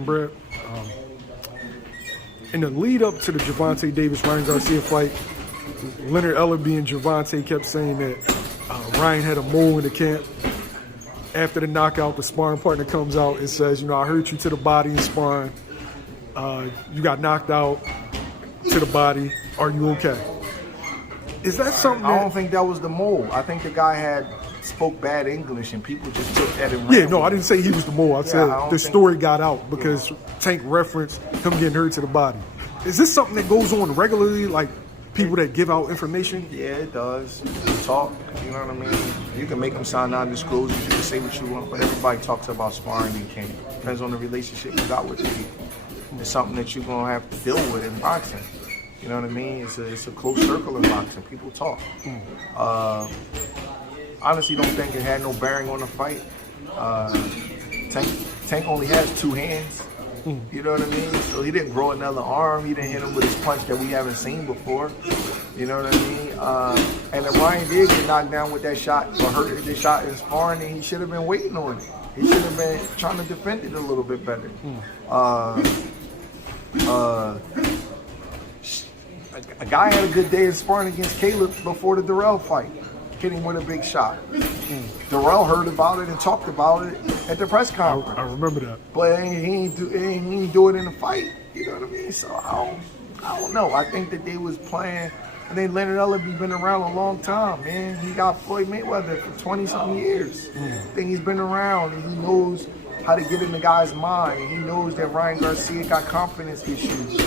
Brett, in the lead up to the Gervonta Davis Ryan Garcia fight, Leonard Ellerbee and Gervonta kept saying that Ryan had a mole in the camp. After the knockout, the sparring partner comes out and says, I hurt you to the body in sparring. You got knocked out to the body. Are you okay? Is that something I don't think that was the mole. I think the guy spoke bad English and people just took that and ran. Yeah, no, I didn't say he was the mole. I said the story got out because Tank referenced him getting hurt to the body. Is this something that goes on regularly, like people that give out information? Yeah, it does. You talk, you know what I mean? You can make them sign non-disclosure. You can say what you want, but everybody talks about sparring in camp. Depends on the relationship you got with the people. It's something that you're going to have to deal with in boxing. You know what I mean? It's a close circle in boxing. People talk. Honestly, don't think it had no bearing on the fight. Tank only has two hands. You know what I mean? So he didn't grow another arm. He didn't hit him with his punch that we haven't seen before. You know what I mean? And if Ryan did get knocked down with that shot or hurt the shot in sparring, then he should have been waiting on it. He should have been trying to defend it a little bit better. A guy had a good day in sparring against Caleb before the Darrell fight, hitting with a big shot. Darrell heard about it and talked about it at the press conference. I remember that. But he ain't do it in the fight. You know what I mean? So I don't know. I think that they was playing. I think Leonard Ellerbee been around a long time, man. He got Floyd Mayweather for 20-something years. I think he's been around and he knows how to get in the guy's mind. And he knows that Ryan Garcia got confidence issues.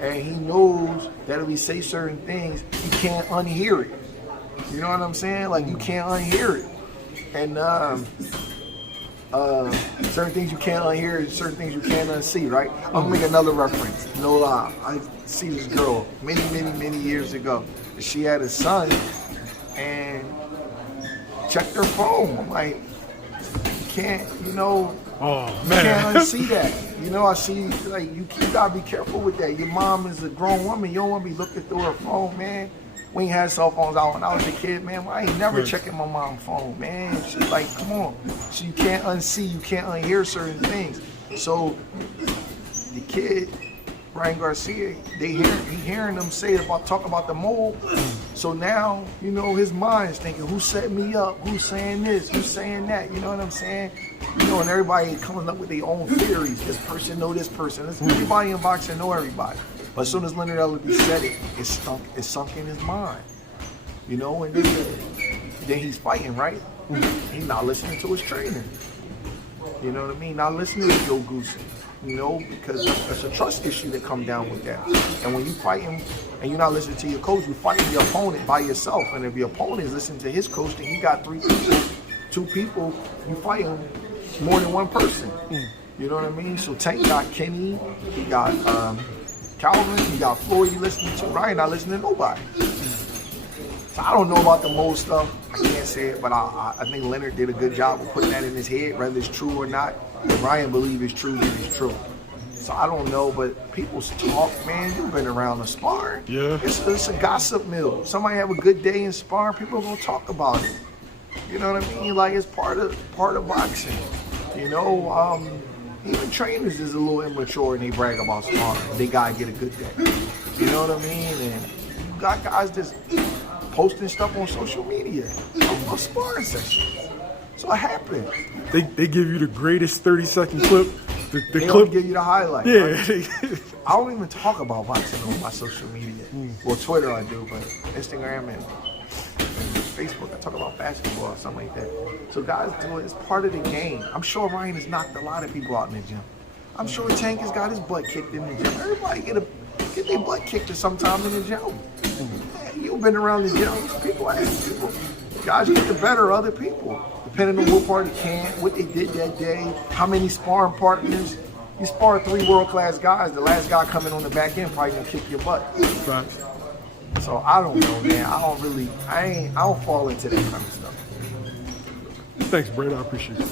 And he knows that if he say certain things, he can't unhear it. You know what I'm saying? Like, you can't unhear it. And certain things you can't unhear, certain things you can't unsee, right? I'm gonna make another reference. No lie. I see this girl many years ago. She had a son and checked her phone. I'm like, you can't, oh, man. You can't unsee that. I see, like, you gotta be careful with that. Your mom is a grown woman. You don't wanna be looking through her phone, man. We ain't had cell phones out when I was a kid, man. I ain't never checking my mom's phone, man. She's like, come on. So you can't unsee, you can't unhear certain things. So the kid, Ryan Garcia, he hearing them talk about the mole. So now, his mind's thinking, who set me up? Who's saying this? Who's saying that? You know what I'm saying? And everybody coming up with their own theories. This person know this person. Everybody in boxing know everybody. But as soon as Leonard Ellerbee said it, it sunk in his mind. And then he's fighting, right? He's not listening to his trainer. You know what I mean? Not listening to Joe Goosey. Because it's a trust issue that come down with that. And when you fighting and you're not listening to your coach, you're fighting your opponent by yourself. And if your opponent is listening to his coach, then he got 3 people, 2 people, you fighting more than one person. You know what I mean? So Tank got Kenny, he got Calvin, he got Floyd, you listening to Ryan, not listening to nobody. So I don't know about the mole stuff. I can't say it, but I think Leonard did a good job of putting that in his head, whether it's true or not. If Ryan believes it's true, then it's true. So I don't know, but people talk, man. You've been around the sparring. Yeah. It's a gossip mill. If somebody have a good day in sparring, people are gonna talk about it. You know what I mean? Like, it's part of boxing. Even trainers is a little immature and they brag about sparring. They gotta get a good day. You know what I mean? And you got guys just posting stuff on social media about sparring sessions. So it happens. They give you the greatest 30-second clip. The they clip don't give you the highlight. Yeah. Right? I don't even talk about boxing on my social media. Well, Twitter I do, but Instagram and Facebook, I talk about basketball or something like that. So guys do it. It's part of the game. I'm sure Ryan has knocked a lot of people out in the gym. I'm sure Tank has got his butt kicked in the gym. Everybody get their butt kicked sometime in the gym. Man, you've been around the gym. People ask people. Guys get the better of other people, depending on what part of camp, what they did that day, how many sparring partners. You spar 3 world-class guys. The last guy coming on the back end probably gonna kick your butt. Right. So I don't know, man. I don't fall into that kind of stuff. Thanks, Brad. I appreciate it.